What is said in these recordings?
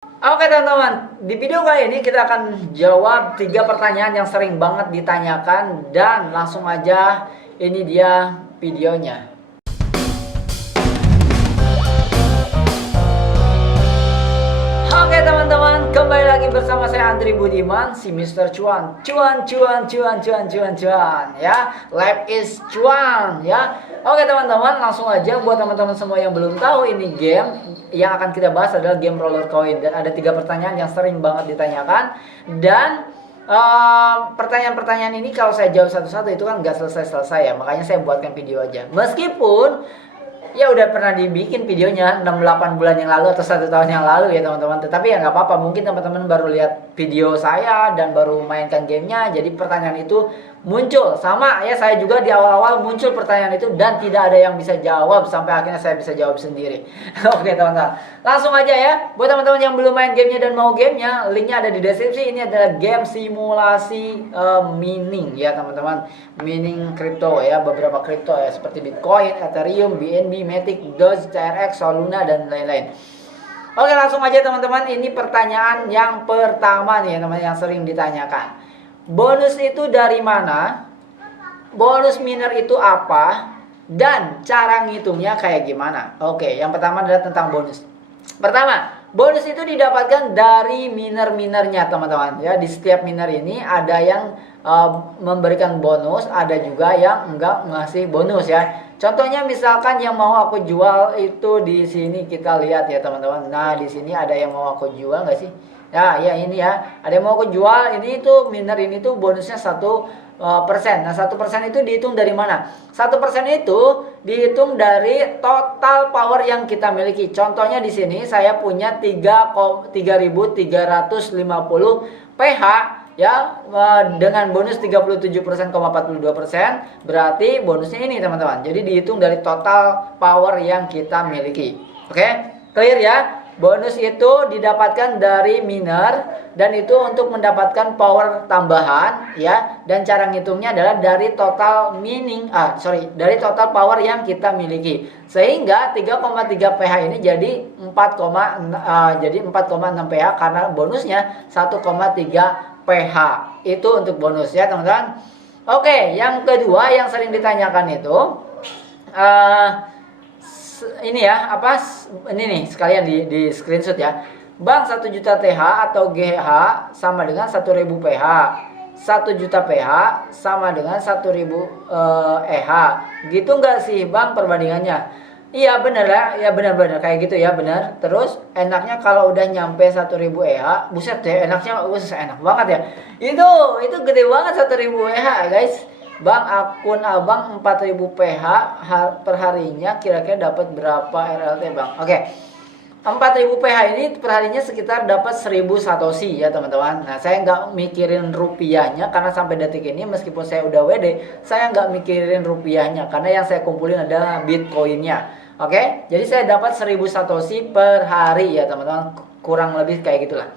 Oke teman-teman, di video kali ini kita akan jawab 3 pertanyaan yang sering banget ditanyakan. Dan langsung aja, ini dia videonya. Oke teman-teman, kembali lagi bersama saya Andri Budiman, si Mr. Cuan. Cuan ya. Life is cuan ya. Oke teman-teman, langsung aja buat teman-teman semua yang belum tahu, ini game yang akan kita bahas adalah game roller coin. Dan ada 3 pertanyaan yang sering banget ditanyakan. Dan pertanyaan-pertanyaan ini kalau saya jawab satu-satu itu kan nggak selesai-selesai ya. Makanya saya buatkan video aja. Meskipun ya udah pernah dibikin videonya 6-8 bulan yang lalu atau 1 tahun yang lalu ya teman-teman. Tetapi ya nggak apa-apa, mungkin teman-teman baru lihat video saya dan baru mainkan gamenya, jadi pertanyaan itu muncul. Sama ya, saya juga di awal-awal muncul pertanyaan itu dan tidak ada yang bisa jawab sampai akhirnya saya bisa jawab sendiri. Oke teman-teman, langsung aja ya. Buat teman-teman yang belum main gamenya dan mau gamenya, linknya ada di deskripsi. Ini adalah game simulasi mining ya teman-teman, mining kripto ya, beberapa kripto ya seperti Bitcoin, Ethereum, BNB, Matic, Doge, TRX, Soluna dan lain-lain. Oke langsung aja teman-teman, ini pertanyaan yang pertama nih ya teman, yang sering ditanyakan. Bonus itu dari mana? Bonus miner itu apa? Dan cara ngitungnya kayak gimana? Oke, yang pertama adalah tentang bonus. Pertama, bonus itu didapatkan dari miner-minernya teman-teman ya. Di setiap miner ini ada yang memberikan bonus, ada juga yang enggak ngasih bonus ya. Contohnya misalkan yang mau aku jual itu di sini kita lihat ya teman-teman. Nah, di sini ada yang mau aku jual nggak sih? Ya, ya ini ya. Ada yang mau aku jual, ini tuh miner ini tuh bonusnya 1%. Nah, 1% itu dihitung dari mana? 1% itu dihitung dari total power yang kita miliki. Contohnya di sini saya punya 3.350 PH ya, dengan bonus 37,42%, berarti bonusnya ini teman-teman. Jadi dihitung dari total power yang kita miliki. Oke, clear ya? Bonus itu didapatkan dari miner dan itu untuk mendapatkan power tambahan ya, dan cara ngitungnya adalah dari total dari total power yang kita miliki. Sehingga 3,3 PH ini jadi 4,6 PH karena bonusnya 1,3 PH. Itu untuk bonus ya teman-teman. Oke, yang kedua yang sering ditanyakan itu ini ya, ini nih sekalian di screenshot ya. Bang, 1 juta TH atau GH sama dengan 1.000 PH. 1 juta PH sama dengan 1.000 EH. Gitu nggak sih Bang perbandingannya? Iya bener ya benar-benar kayak gitu ya, benar. Terus enaknya kalau udah nyampe 1.000 EH, buset deh, enaknya enak banget ya. Itu gede banget 1.000 EH guys. Bang, akun abang 4.000 PH per harinya kira-kira dapat berapa RLT bang? Oke, 4.000 PH ini per harinya sekitar dapat 1.000 Satoshi ya teman-teman. Nah, saya nggak mikirin rupiahnya karena sampai detik ini meskipun saya udah WD, saya nggak mikirin rupiahnya karena yang saya kumpulin adalah Bitcoinnya. Oke, jadi saya dapat 1.000 Satoshi per hari ya teman-teman, kurang lebih kayak gitulah.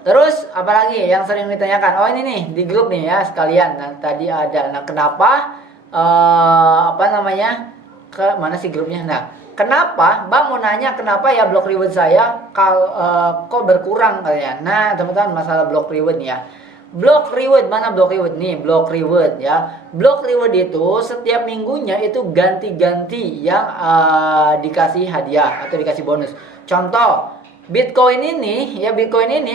Terus apalagi yang sering ditanyakan? Oh ini nih di grup nih ya sekalian. Nah tadi ada. Nah kenapa ke mana sih grupnya? Nah kenapa? Bang mau nanya kenapa ya block reward saya kok berkurang katanya. Nah teman-teman, masalah block reward nih ya. Block reward, mana block reward nih? Block reward ya. Block reward itu setiap minggunya itu ganti-ganti yang dikasih hadiah atau dikasih bonus. Contoh Bitcoin ini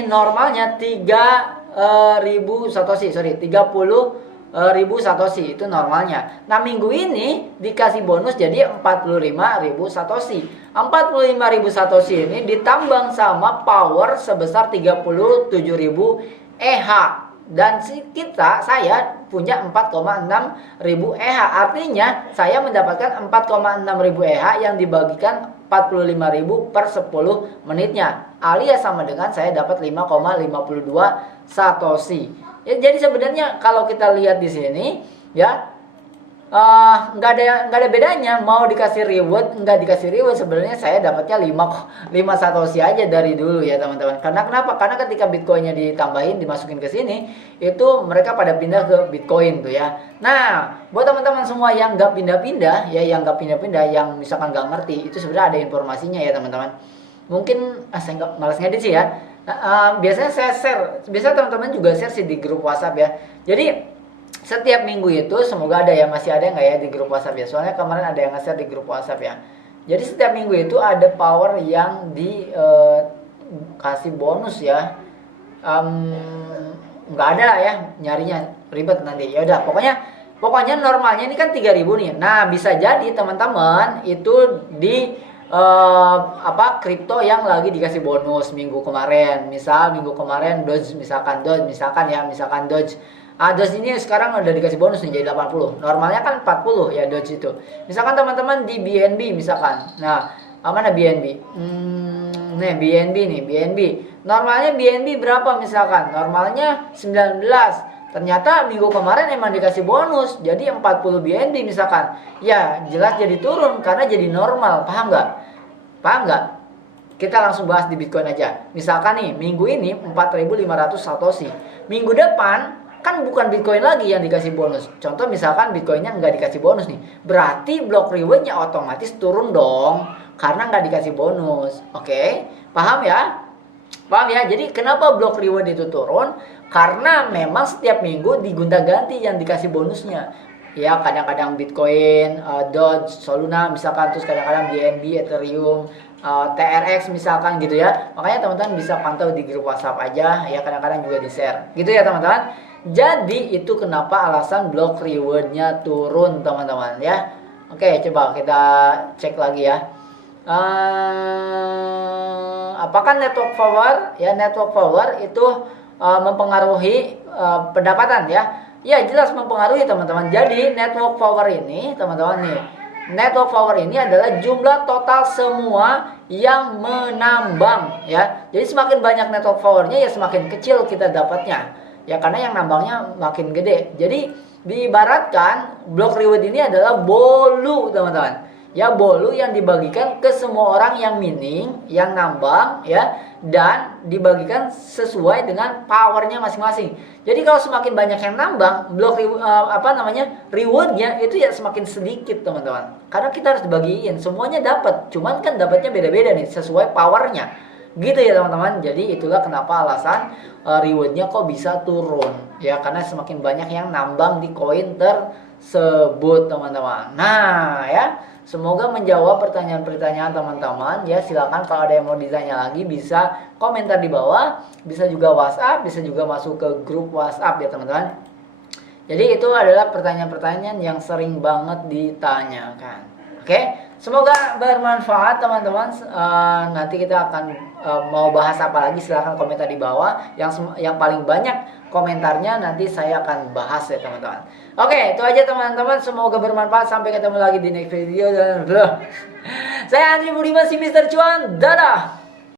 normalnya 30.000 Satoshi, 30.000 Satoshi itu normalnya. Nah, minggu ini dikasih bonus jadi 45.000 Satoshi. 45.000 Satoshi ini ditambang sama power sebesar 37.000 EH. Dan saya punya 4,6 ribu EH. Artinya saya mendapatkan 4,6 ribu EH yang dibagikan 45.000 per 10 menitnya. Alias sama dengan saya dapat 5,52 Satoshi. Ya, jadi sebenarnya kalau kita lihat di sini ya, nggak ada bedanya mau dikasih reward nggak dikasih reward, sebenarnya saya dapatnya 5 Satoshi aja dari dulu ya teman-teman. Karena kenapa? Karena ketika Bitcoinnya ditambahin dimasukin ke sini itu mereka pada pindah ke Bitcoin tuh ya. Nah buat teman-teman semua yang nggak pindah-pindah ya, yang misalkan nggak ngerti, itu sebenarnya ada informasinya ya teman-teman. Mungkin saya nggak malas ngedit sih ya. Biasanya saya share, biasa teman-teman juga share sih di grup WhatsApp ya. Jadi setiap minggu itu semoga ada ya, masih ada nggak ya di grup WhatsApp ya. Soalnya kemarin ada yang nge-share di grup WhatsApp ya. Jadi setiap minggu itu ada power yang dikasih bonus ya. Nggak ada lah ya, nyarinya ribet nanti. Ya udah, pokoknya normalnya ini kan 3.000 nih. Nah, bisa jadi teman-teman itu di kripto yang lagi dikasih bonus minggu kemarin. Misal minggu kemarin Doge, misalkan Doge. Doge ini sekarang udah dikasih bonus nih jadi 80. Normalnya kan 40 ya Doge itu. Misalkan teman-teman di BNB misalkan. Nah, mana BNB? Nih BNB. Normalnya BNB berapa misalkan? Normalnya 19. Ternyata minggu kemarin emang dikasih bonus, jadi 40 BNB misalkan. Ya jelas jadi turun karena jadi normal, paham nggak? Kita langsung bahas di Bitcoin aja. Misalkan nih, minggu ini 4.500 Satoshi. Minggu depan kan bukan Bitcoin lagi yang dikasih bonus. Contoh misalkan Bitcoinnya nggak dikasih bonus nih. Berarti block rewardnya otomatis turun dong, karena nggak dikasih bonus. Oke, paham ya? Paham ya? Jadi kenapa block reward itu turun? Karena memang setiap minggu digonta-ganti yang dikasih bonusnya. Ya kadang-kadang Bitcoin, Doge, Soluna misalkan, terus kadang-kadang BNB, Ethereum, TRX misalkan gitu ya. Makanya teman-teman bisa pantau di grup WhatsApp aja ya, kadang-kadang juga di-share. Gitu ya teman-teman. Jadi itu kenapa alasan block rewardnya turun teman-teman ya. Oke, coba kita cek lagi ya. Apakah network power ya, network power itu mempengaruhi pendapatan ya? Ya jelas mempengaruhi teman-teman. Jadi network power ini teman-teman nih, network power ini adalah jumlah total semua yang menambang ya. Jadi semakin banyak network powernya ya semakin kecil kita dapatnya ya, karena yang nambangnya makin gede. Jadi diibaratkan block reward ini adalah bolu teman-teman. Ya bolu yang dibagikan ke semua orang yang mining, yang nambang ya, dan dibagikan sesuai dengan powernya masing-masing. Jadi kalau semakin banyak yang nambang, blok rewardnya itu ya semakin sedikit teman-teman. Karena kita harus dibagiin, semuanya dapat, cuman kan dapatnya beda-beda nih sesuai powernya. Gitu ya teman-teman. Jadi itulah kenapa alasan rewardnya kok bisa turun ya, karena semakin banyak yang nambang di koin tersebut teman-teman. Nah ya, semoga menjawab pertanyaan-pertanyaan teman-teman ya. Silakan kalau ada yang mau ditanya lagi bisa komentar di bawah, bisa juga WhatsApp, bisa juga masuk ke grup WhatsApp ya teman-teman. Jadi itu adalah pertanyaan-pertanyaan yang sering banget ditanyakan. Oke, semoga bermanfaat teman-teman. Nanti kita akan mau bahas apa lagi, silahkan komentar di bawah. Yang paling banyak komentarnya nanti saya akan bahas ya teman-teman. Oke, itu aja teman-teman. Semoga bermanfaat. Sampai ketemu lagi di next video. Saya Andri Budiman, si Mr. Cuan. Dadah.